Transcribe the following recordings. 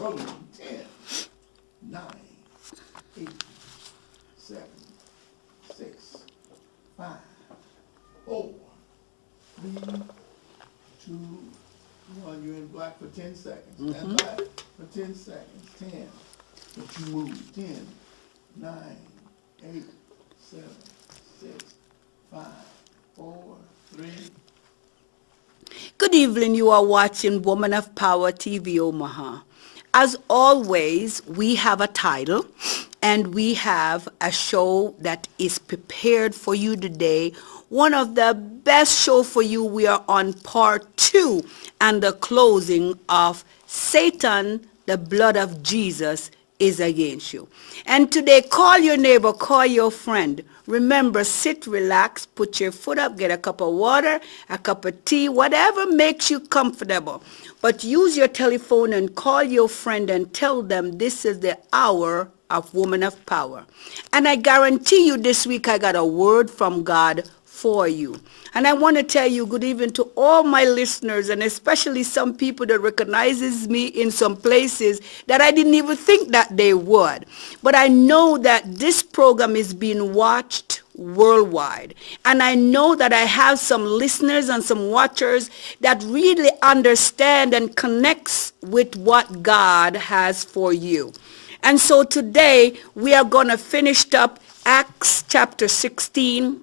rolling. 10, 9, 8, 7, 6, 5, 4, 3, 2, 1. You're in black for 10 seconds. Stand by for 10 seconds. 10. But you move. 10, 9, 8, 7, 6, 5, 4, 3. Good evening. You are watching Woman of Power TV Omaha. As always, we have a title and we have a show that is prepared for you today. One of the best show for you. We are on part 2 and the closing of Satan, the blood of Jesus is against you. And today, call your neighbor, call your friend. Remember, sit, relax, put your foot up, get a cup of water, a cup of tea, whatever makes you comfortable. But use your telephone and call your friend and tell them this is the hour of Woman of Power. And I guarantee you this week I got a word from God for you. And I want to tell you good evening to all my listeners, and especially some people that recognizes me in some places that I didn't even think that they would. But I know that this program is being watched worldwide. And I know that I have some listeners and some watchers that really understand and connects with what God has for you. And so today we are going to finish up Acts chapter 16.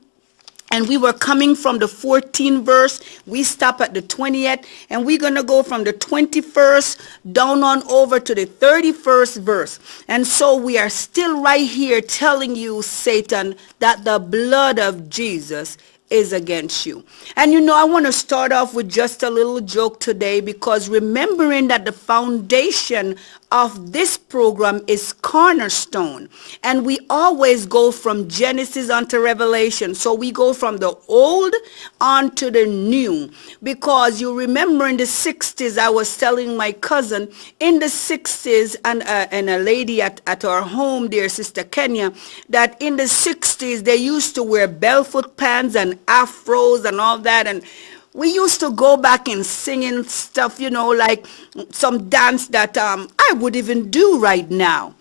And we were coming from the 14th verse. We stop at the 20th. And we're going to go from the 21st down on over to the 31st verse. And so we are still right here telling you, Satan, that the blood of Jesus is against you. And you know, I want to start off with just a little joke today, because remembering that the foundation of this program is Cornerstone, and we always go from Genesis onto Revelation. So we go from the old on to the new, because you remember in the 60s, I was telling my cousin in the 60s, and a lady at our home there, Sister Kenya, that in the 60s they used to wear barefoot pants and afros and all that, and we used to go back and singing stuff, you know, like some dance that I would even do right now.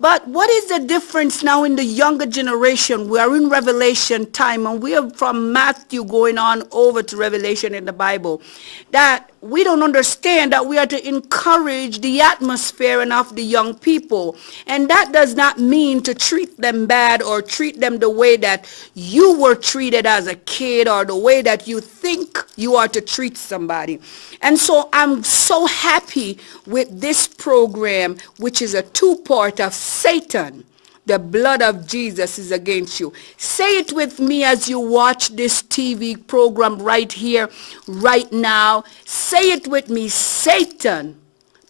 But what is the difference now in the younger generation? We are in Revelation time, and we are from Matthew going on over to Revelation in the Bible, that we don't understand that we are to encourage the atmosphere and of the young people. And that does not mean to treat them bad or treat them the way that you were treated as a kid or the way that you think you are to treat somebody. And so I'm so happy with this program, which is a two-part of Satan, the blood of Jesus is against you. Say it with me as you watch this TV program right here, right now. Say it with me. Satan,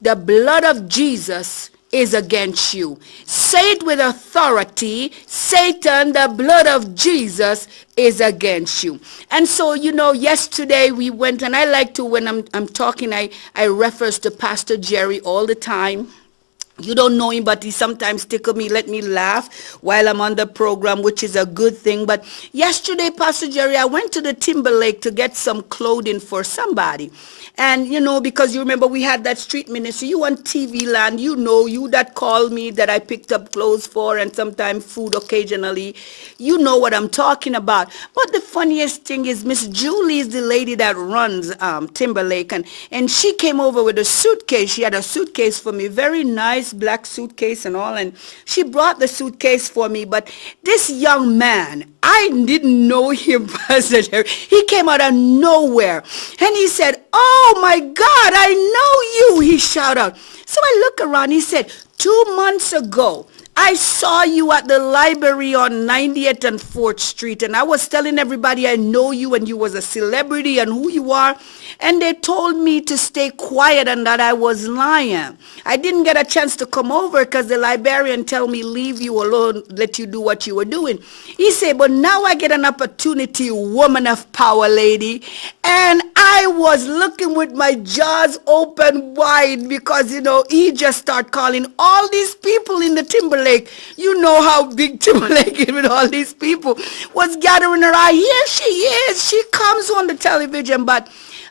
the blood of Jesus is against you. Say it with authority. Satan, the blood of Jesus is against you. And so, you know, yesterday we went, and I like to, when I'm talking, I reference to Pastor Jerry all the time. You don't know him, but he sometimes tickle me, let me laugh while I'm on the program, which is a good thing. But yesterday, Pastor Jerry, I went to the Timberlake to get some clothing for somebody. And, you know, because you remember we had that street ministry, you on TV land, you know, you that called me that I picked up clothes for and sometimes food occasionally. You know what I'm talking about. But the funniest thing is Miss Julie is the lady that runs Timberlake. And she came over with a suitcase. She had a suitcase for me, very nice black suitcase and all. And she brought the suitcase for me. But this young man, I didn't know him, Pastor Jerry. He came out of nowhere. And he said, "Oh my God, I know you," he shouted out. So I look around, he said, 2 months ago, I saw you at the library on 90th and 4th Street, and I was telling everybody I know you and you was a celebrity and who you are, and they told me to stay quiet and that I was lying. I didn't get a chance to come over because the librarian told me leave you alone, let you do what you were doing. He said, but now I get an opportunity, woman of power lady, and I was looking with my jaws open wide because, you know, he just started calling all these people in the Timberlake. You know how big Timberlake is with all these people. Was gathering around. Here she is. She comes on the television. But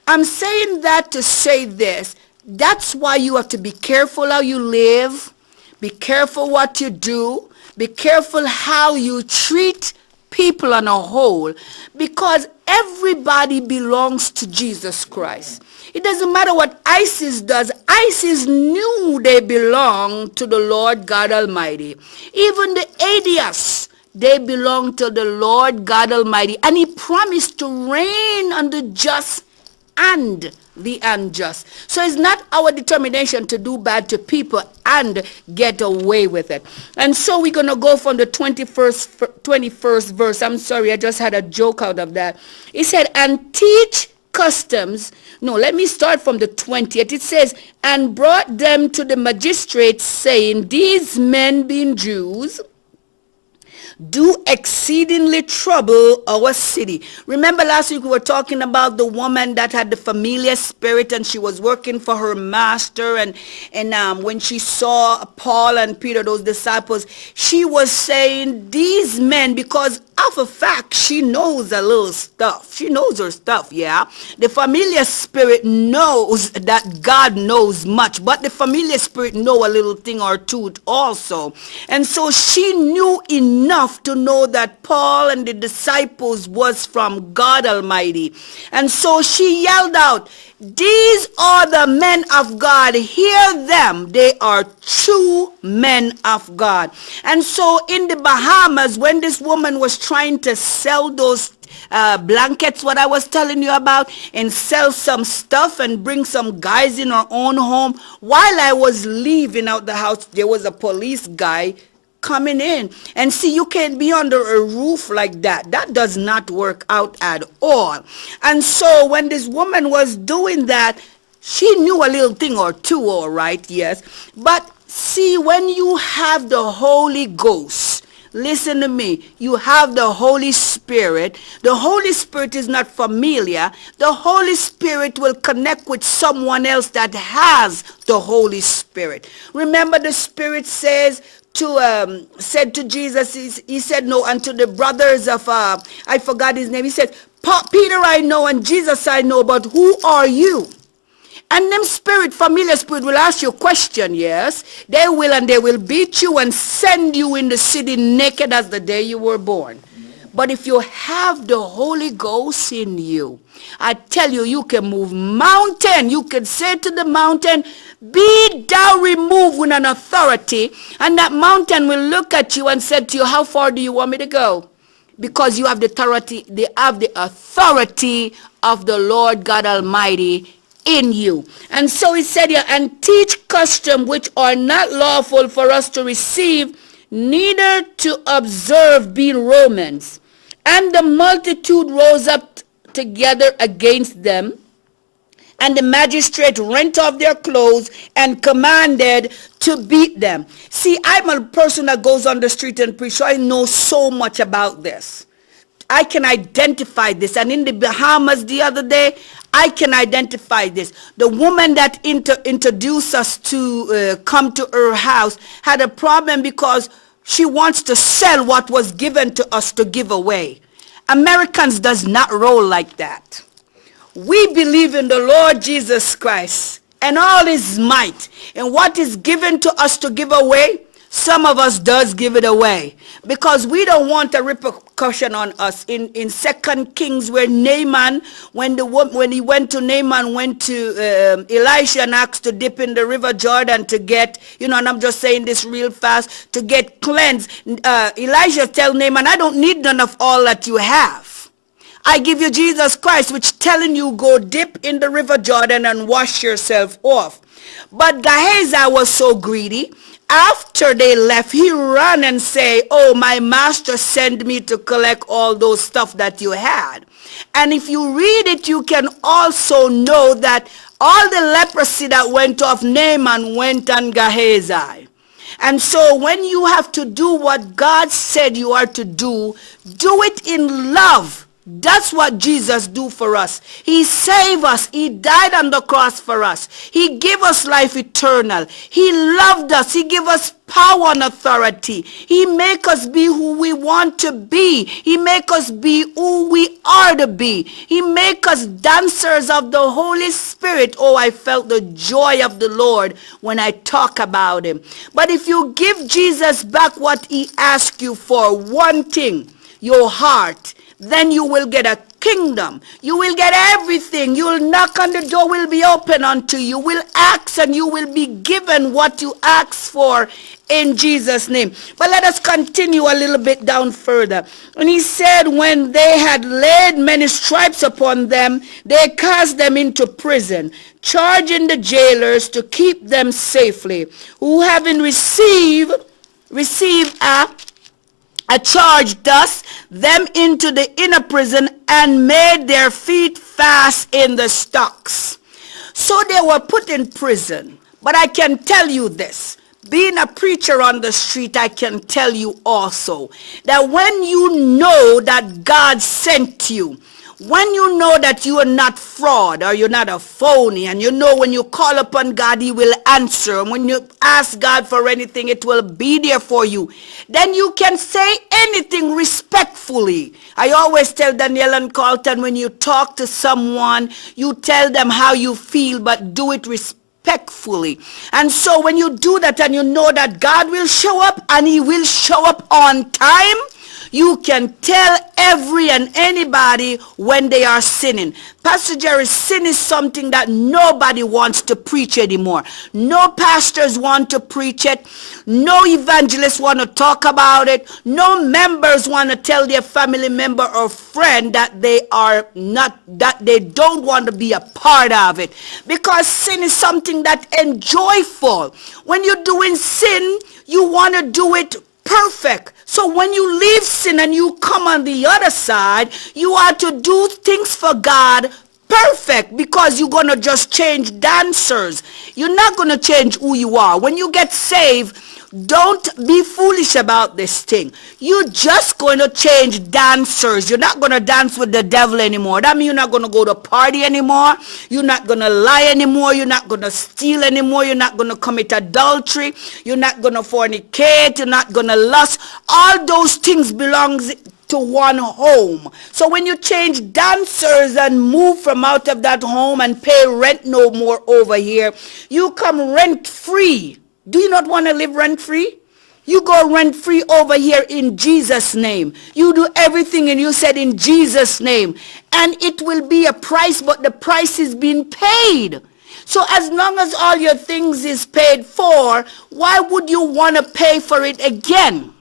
I'm saying that to say this. That's why you have to be careful how you live, be careful what you do, be careful how you treat people on a whole, because everybody belongs to Jesus Christ. It doesn't matter what ISIS does. ISIS knew they belong to the Lord God Almighty. Even the atheists, they belong to the Lord God Almighty. And he promised to reign on the just and the unjust. So it's not our determination to do bad to people and get away with it. And so we're going to go from the 21st verse. I'm sorry, I just had a joke out of that. It said, and teach customs. No, let me start from the 20th. It says, and brought them to the magistrates, saying, these men being Jews, do exceedingly trouble our city. Remember last week we were talking about the woman that had the familiar spirit, and she was working for her master, and when she saw Paul and Peter, those disciples, she was saying, these men, because of a fact, she knows a little stuff. She knows her stuff, yeah. The familiar spirit knows that God knows much, but the familiar spirit know a little thing or two also. And so she knew enough to know that Paul and the disciples was from God Almighty. And so she yelled out, these are the men of God. Hear them. They are true men of God. And so in the Bahamas, when this woman was trying to sell those blankets, what I was telling you about, and sell some stuff and bring some guys in her own home, while I was leaving out the house, there was a police guy coming in. And see, you can't be under a roof like that. That does not work out at all. And so when this woman was doing that, she knew a little thing or two, all right, yes. But see, when you have the Holy Ghost, listen to me, you have the Holy Spirit. The Holy Spirit is not familiar. The Holy Spirit will connect with someone else that has the Holy Spirit. Remember, the Spirit said to Jesus, he said no unto the brothers of, I forgot his name. He said, Peter I know and Jesus I know, but who are you? And them familiar spirit will ask you a question, yes. They will, and they will beat you and send you in the city naked as the day you were born. But if you have the Holy Ghost in you, I tell you, you can move mountain. You can say to the mountain, be thou removed with an authority. And that mountain will look at you and say to you, how far do you want me to go? Because you have the authority, they have the authority of the Lord God Almighty in you. And so he said here, and teach custom which are not lawful for us to receive, neither to observe, being Romans. And the multitude rose up together against them, and the magistrate rent off their clothes and commanded to beat them. See, I'm a person that goes on the street and preach, so I know so much about this. I can identify this. And in the Bahamas the other day, I can identify this. The woman that introduced us to come to her house had a problem because she wants to sell what was given to us to give away. Americans does not roll like that. We believe in the Lord Jesus Christ and all his might. And what is given to us to give away, some of us does give it away. Because we don't want a repercussion on us. In 2 Kings, where Naaman, when he went to Naaman, went to Elisha and asked to dip in the river Jordan to get, and I'm just saying this real fast, to get cleansed. Elisha tell Naaman, I don't need none of all that you have. I give you Jesus Christ, which telling you go dip in the river Jordan and wash yourself off. But Gehazi was so greedy. After they left, he ran and say, oh, my master sent me to collect all those stuff that you had. And if you read it, you can also know that all the leprosy that went off Naaman went on Gehazi. And so when you have to do what God said you are to do it in love. That's what Jesus do for us. He saved us. He died on the cross for us. He gave us life eternal. He loved us. He gave us power and authority. He make us be who we want to be. He make us be who we are to be. He make us dancers of the Holy Spirit. Oh, I felt the joy of the Lord when I talk about him. But if you give Jesus back what he asked you for, one thing, your heart, then you will get a kingdom. You will get everything. You will knock on the door, will be open unto you. You will ask and you will be given what you ask for in Jesus' name. But let us continue a little bit down further. And he said, when they had laid many stripes upon them, they cast them into prison, charging the jailers to keep them safely, who having received a charge thus them into the inner prison and made their feet fast in the stocks. So they were put in prison. But I can tell you this, being a preacher on the street, I can tell you also that when you know that God sent you, when you know that you are not fraud or you're not a phony, and you know when you call upon God, he will answer. And when you ask God for anything, it will be there for you. Then you can say anything respectfully. I always tell Danielle and Carlton, when you talk to someone, you tell them how you feel, but do it respectfully. And so when you do that and you know that God will show up and he will show up on time, you can tell every and anybody when they are sinning. Pastor Jerry, sin is something that nobody wants to preach anymore. No pastors want to preach it. No evangelists want to talk about it. No members want to tell their family member or friend that they don't want to be a part of it. Because sin is something that enjoyable. When you're doing sin, you want to do it perfect. So when you leave sin and you come on the other side, you are to do things for God perfect, because you're going to just change dancers. You're not going to change who you are. When you get saved, don't be foolish about this thing. You're just going to change dancers. You're not going to dance with the devil anymore. That means you're not going to go to party anymore. You're not going to lie anymore. You're not going to steal anymore. You're not going to commit adultery. You're not going to fornicate. You're not going to lust. All those things belong to one home. So when you change dancers and move from out of that home and pay rent no more over here, you come rent free. Do you not want to live rent free? You go rent free over here in Jesus' name. You do everything and you said in Jesus' name. And it will be a price, but the price is being paid. So as long as all your things is paid for, why would you want to pay for it again?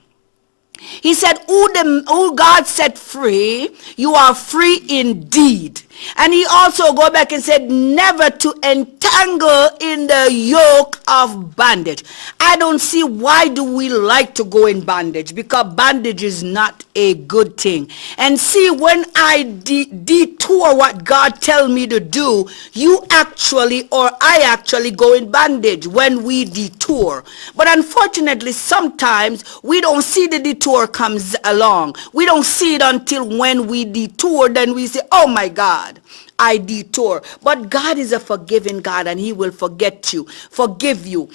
He said, who God set free, you are free indeed. And he also go back and said, never to entangle in the yoke of bondage. I don't see why do we like to go in bondage, because bondage is not a good thing. And see, when I detour what God tell me to do, you actually, or I actually go in bondage when we detour. But unfortunately, sometimes we don't see the detour comes along. We don't see it until when we detour, then we say, oh my God, I detour. But God is a forgiving God, and he will forgive you.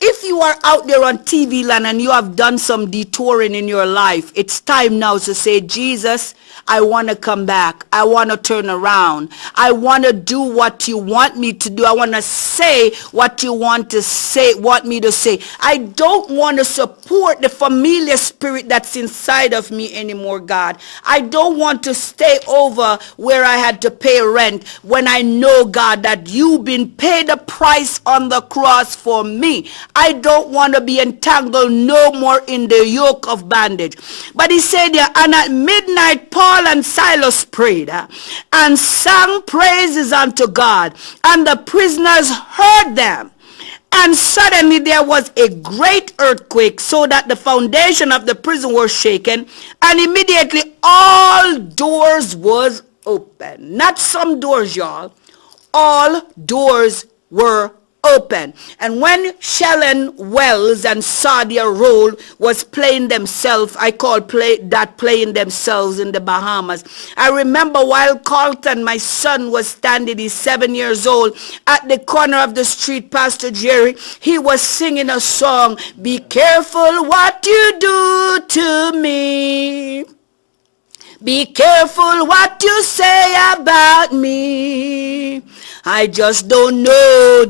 If you are out there on TV land and you have done some detouring in your life, it's time now to say, Jesus, I want to come back. I want to turn around. I want to do what you want me to do. I want to say what you want me to say. I don't want to support the familiar spirit that's inside of me anymore, God. I don't want to stay over where I had to pay rent when I know, God, that you've been paid a price on the cross for me. I don't want to be entangled no more in the yoke of bondage. But he said there, and at midnight Paul and Silas prayed and sang praises unto God, and the prisoners heard them. And suddenly there was a great earthquake, so that the foundation of the prison was shaken, and immediately all doors was open. Not some doors, y'all. All doors were open. And when Shellen Wells and Sadia Roll was playing themselves, I call playing themselves in the Bahamas. I remember while Carlton, my son, was standing, he's 7 years old, at the corner of the street, Pastor Jerry, he was singing a song, "Be careful what you do to me. Be careful what you say about me. I just don't know.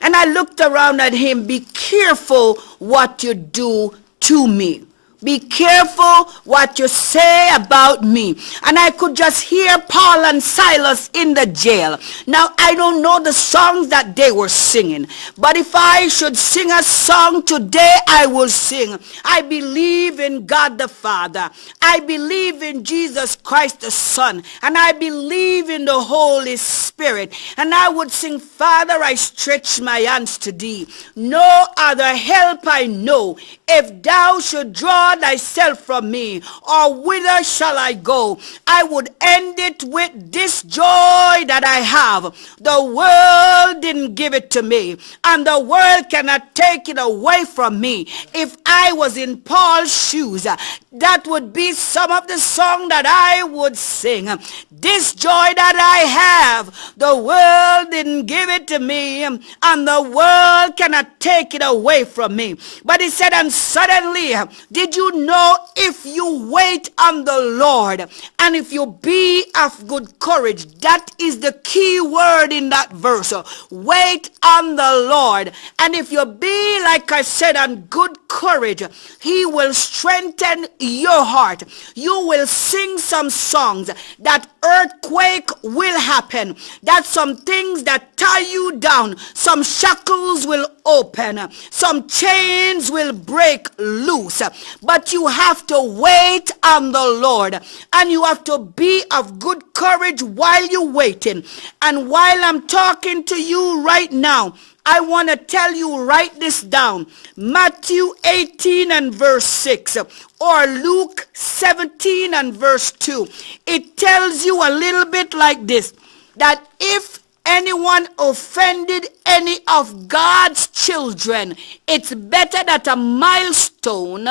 And I looked around at him. Be careful what you do to me. Be careful what you say about me. And I could just hear Paul and Silas in the jail. Now, I don't know the songs that they were singing, but if I should sing a song today, I will sing, I believe in God the Father. I believe in Jesus Christ the Son. And I believe in the Holy Spirit. And I would sing, Father, I stretch my hands to thee. No other help I know. If thou should draw thyself from me, or whither shall I go? I would end it with this joy that I have. The world didn't give it to me, and the world cannot take it away from me. If I was in Paul's shoes, that would be some of the song that I would sing. This joy that I have, the world didn't give it to me, and the world cannot take it away from me. But he said, and suddenly, did you know, if you wait on the Lord, and if you be of good courage, that is the key word in that verse. Wait on the Lord. And if you be, like I said, on good courage, he will strengthen your heart. You will sing some songs. That earthquake will happen. That some things that tie you down, some shackles will open. Some chains will break loose. But you have to wait on the Lord. And you have to be of good courage while you're waiting. And while I'm talking to you right now, I want to tell you, write this down. Matthew 18 and verse 6, or Luke 17 and verse 2. It tells you a little bit like this, that if anyone offended any of God's children, it's better that a milestone.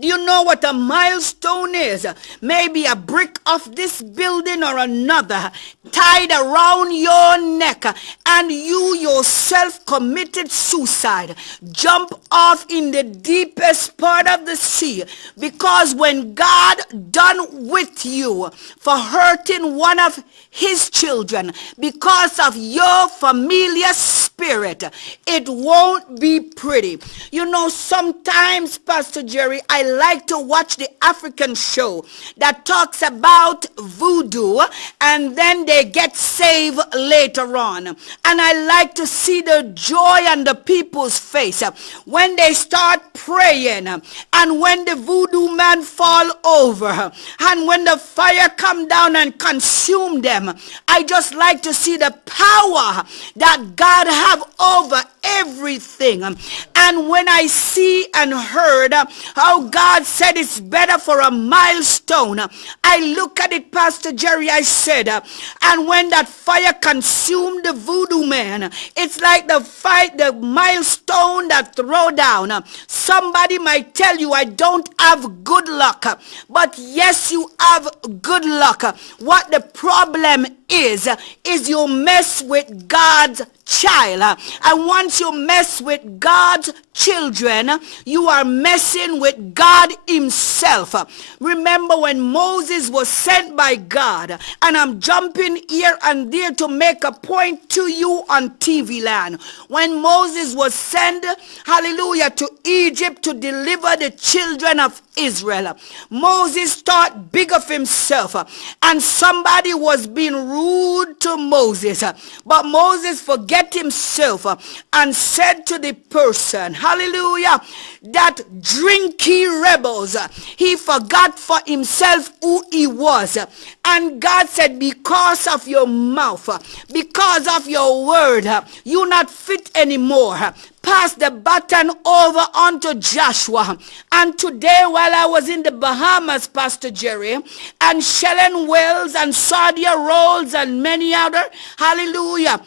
Do you know what a milestone is? Maybe a brick of this building or another tied around your neck, and you yourself committed suicide. Jump off in the deepest part of the sea, because when God done with you for hurting one of his children because of your familiar spirit, it won't be pretty. You know, sometimes, Pastor Jerry, I like to watch the African show that talks about voodoo, and then they get saved later on. And I like to see the joy on the people's face when they start praying, and when the voodoo man fall over, and when the fire come down and consume them. I just like to see the power that God have over everything. And when I see and heard how God said it's better for a milestone, I look at it, Pastor Jerry, I said, and when that fire consumed the voodoo man, it's like the milestone that throw down. Somebody might tell you, I don't have good luck, but yes, you have good luck. What the problem is you mess with God's child. And once you mess with God's children, you are messing with God himself. Remember when Moses was sent by God, and I'm jumping here and there to make a point to you on TV land. When Moses was sent, hallelujah, to Egypt to deliver the children of Israel, Moses thought big of himself, and somebody was being rude to Moses. But Moses forget himself and said to the person, hallelujah, that drinky rebels, he forgot for himself who he was. And God said, because of your mouth, because of your word, you're not fit anymore. Pass the baton over onto Joshua. And today, while while I was in the Bahamas, Pastor Jerry, and Shellen Wells and Sadia Rolls and many other, hallelujah,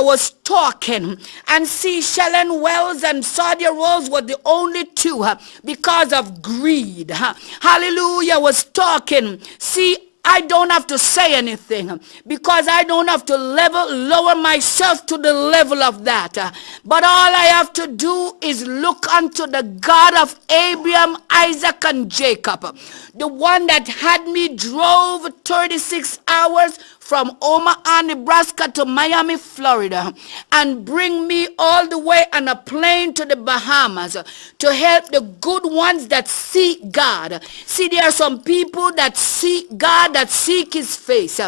was talking. And see, Shellen Wells and Sadia Rolls were the only two because of greed. Hallelujah, was talking. See, I don't have to say anything because I don't have to lower myself to the level of that. But all I have to do is look unto the God of Abraham, Isaac, and Jacob. The one that had me drove 36 hours from Omaha, Nebraska to Miami, Florida, and bring me all the way on a plane to the Bahamas to help the good ones that seek God. See, there are some people that seek God, that seek his face.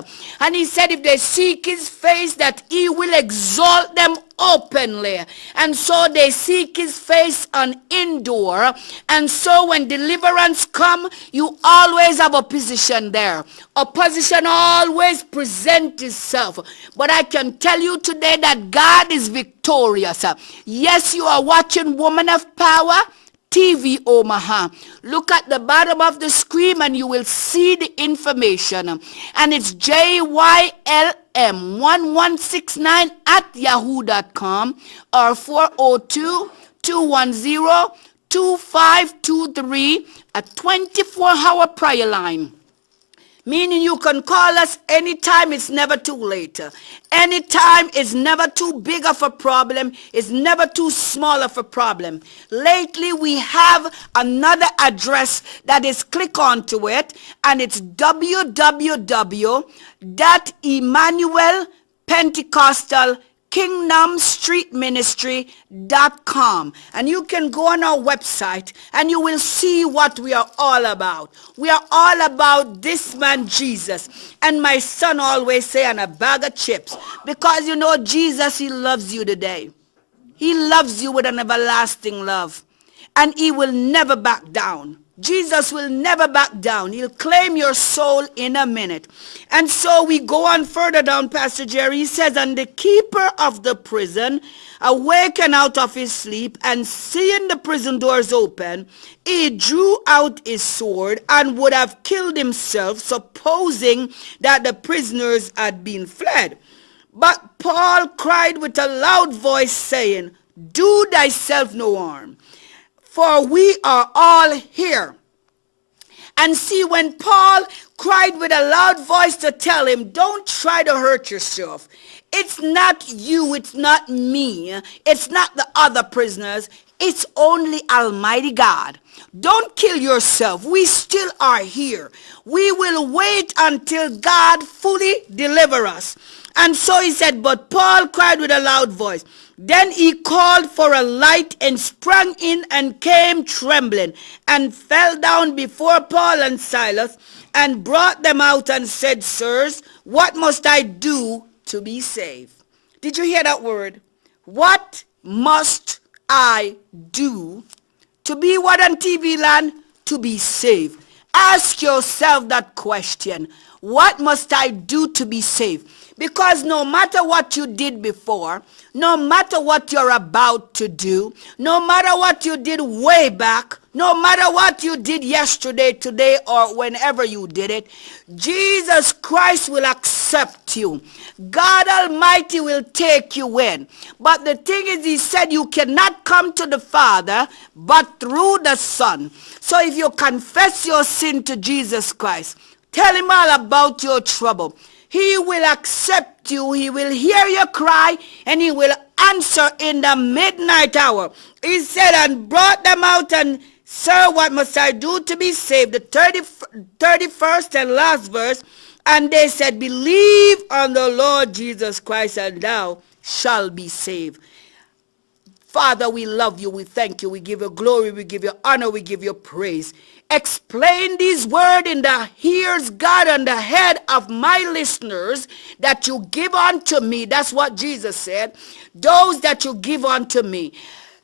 And he said if they seek his face, that he will exalt them openly. And so they seek his face on indoor. And so when deliverance come, you always have opposition there. Opposition always present itself. But I can tell you today that God is victorious. Yes, you are watching Woman of Power TV Omaha. Look at the bottom of the screen and you will see the information. And it's JYLM1169 at yahoo.com or 402-210-2523, a 24-hour prayer line. Meaning you can call us anytime. It's never too late. Anytime is never too big of a problem. It's never too small of a problem. Lately we have another address that is, click onto it, and it's www.emmanuelpentecostalkingdomstreetministry.com, and you can go on our website and you will see what we are all about. We are all about this man Jesus. And my son always say, on a bag of chips, because you know Jesus, he loves you today. He loves you with an everlasting love, and he will never back down. Jesus will never back down. He'll claim your soul in a minute. And so we go on further down, Pastor Jerry. He says, and the keeper of the prison, awakened out of his sleep, and seeing the prison doors open, he drew out his sword and would have killed himself, supposing that the prisoners had been fled. But Paul cried with a loud voice, saying, do thyself no harm, for we are all here. And see, when Paul cried with a loud voice to tell him, don't try to hurt yourself. It's not you, it's not me, it's not the other prisoners, it's only Almighty God. Don't kill yourself. We still are here. We will wait until God fully deliver us. And so he said, but Paul cried with a loud voice. Then he called for a light and sprang in and came trembling and fell down before Paul and Silas and brought them out and said, sirs, what must I do to be saved? Did you hear that word? What must I do to be what on TV land? To be saved. Ask yourself that question. What must I do to be saved? Because no matter what you did before, no matter what you're about to do, no matter what you did way back, no matter what you did yesterday, today, or whenever you did it, Jesus Christ will accept you. God Almighty will take you in. But the thing is, he said you cannot come to the Father but through the Son. So if you confess your sin to Jesus Christ, tell him all about your trouble, he will accept you, he will hear your cry, and he will answer in the midnight hour. He said, and brought them out, and sir, what must I do to be saved? The 31st and last verse, and they said, believe on the Lord Jesus Christ, and thou shalt be saved. Father, we love you, we thank you, we give you glory, we give you honor, we give you praise. Explain these words in the ears, God, and the head of my listeners that you give unto me. That's what Jesus said. Those that you give unto me.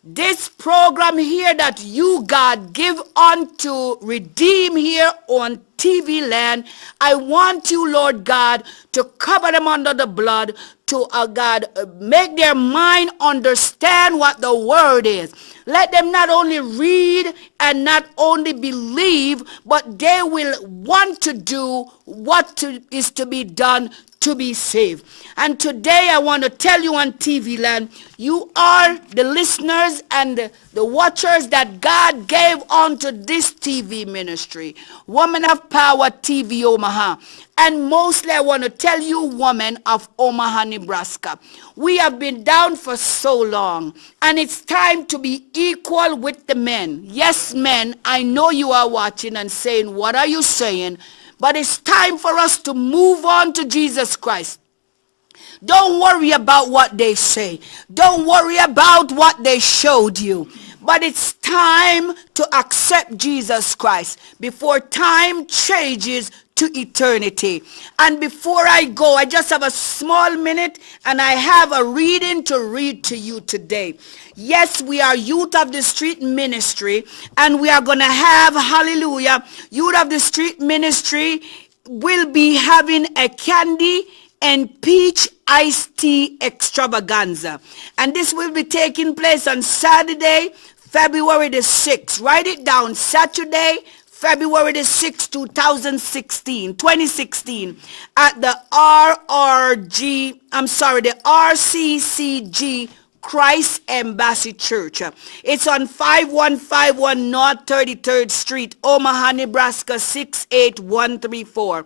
This program here that you, God, give unto Redeem here on TV land, I want you, Lord God, to cover them under the blood, to, God, make their mind understand what the word is. Let them not only read and not only believe, but they will want to do what is to be done to be saved. And today I want to tell you on TV land, you are the listeners and the watchers that God gave unto this TV ministry, Woman of Power TV Omaha. And mostly I want to tell you, women of Omaha, Nebraska, we have been down for so long, and it's time to be equal with the men. Yes, men, I know you are watching and saying, what are you saying? But it's time for us to move on to Jesus Christ. Don't worry about what they say. Don't worry about what they showed you. But it's time to accept Jesus Christ before time changes to eternity. And before I go, I just have a small minute, and I have a reading to read to you today. Yes, we are Youth of the Street Ministry, and we are going to have, hallelujah, Youth of the Street Ministry will be having a candy and peach iced tea extravaganza. And this will be taking place on Saturday, February the 6th. Write it down, Saturday, February the 6th, 2016, at the RCCG Christ Embassy Church. It's on 5151 North 33rd Street, Omaha, Nebraska 68134.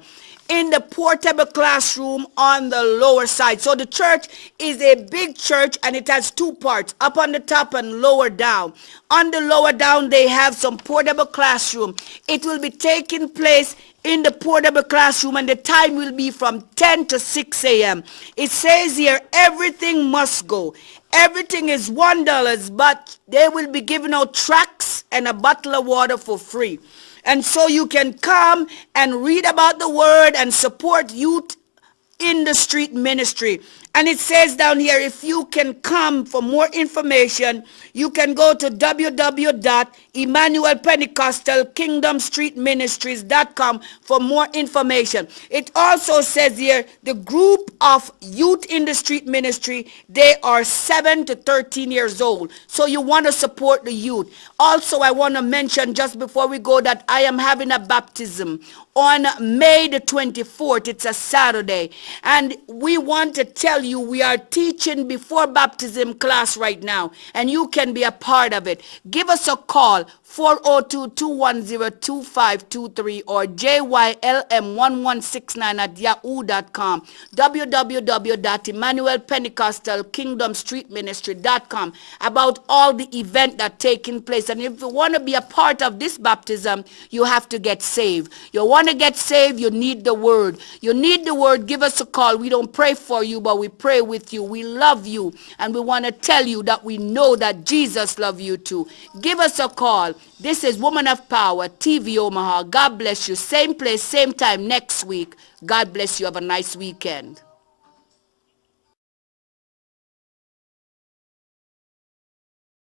In the portable classroom on the lower side. So the church is a big church, and it has two parts, up on the top and lower down. On the lower down, they have some portable classroom. It will be taking place in the portable classroom, and the time will be from 10 to 6 a.m. It says here, everything must go. Everything is $1, but they will be giving out tracts and a bottle of water for free. And so you can come and read about the word and support Youth in the Street Ministry. And it says down here, if you can come for more information, you can go to www.emmanuelpentecostalkingdomstreetministries.com for more information. It also says here, the group of Youth in the Street Ministry, they are 7 to 13 years old. So you want to support the youth. Also, I want to mention just before we go that I am having a baptism on May the 24th. It's a Saturday. And we want to tell you, we are teaching before baptism class right now, and you can be a part of it. Give us a call, 402-210-2523 or jylm1169@yahoo.com, www.emmanuelpentecostalkingdomstreetministry.com, about all the event that taking place. And if you want to be a part of this baptism, you have to get saved. You want to get saved, you need the word. You need the word, give us a call. We don't pray for you, but we pray with you. We love you, and we want to tell you that we know that Jesus loves you too. Give us a call. This is Woman of Power, TV Omaha. God bless you. Same place, same time next week. God bless you. Have a nice weekend.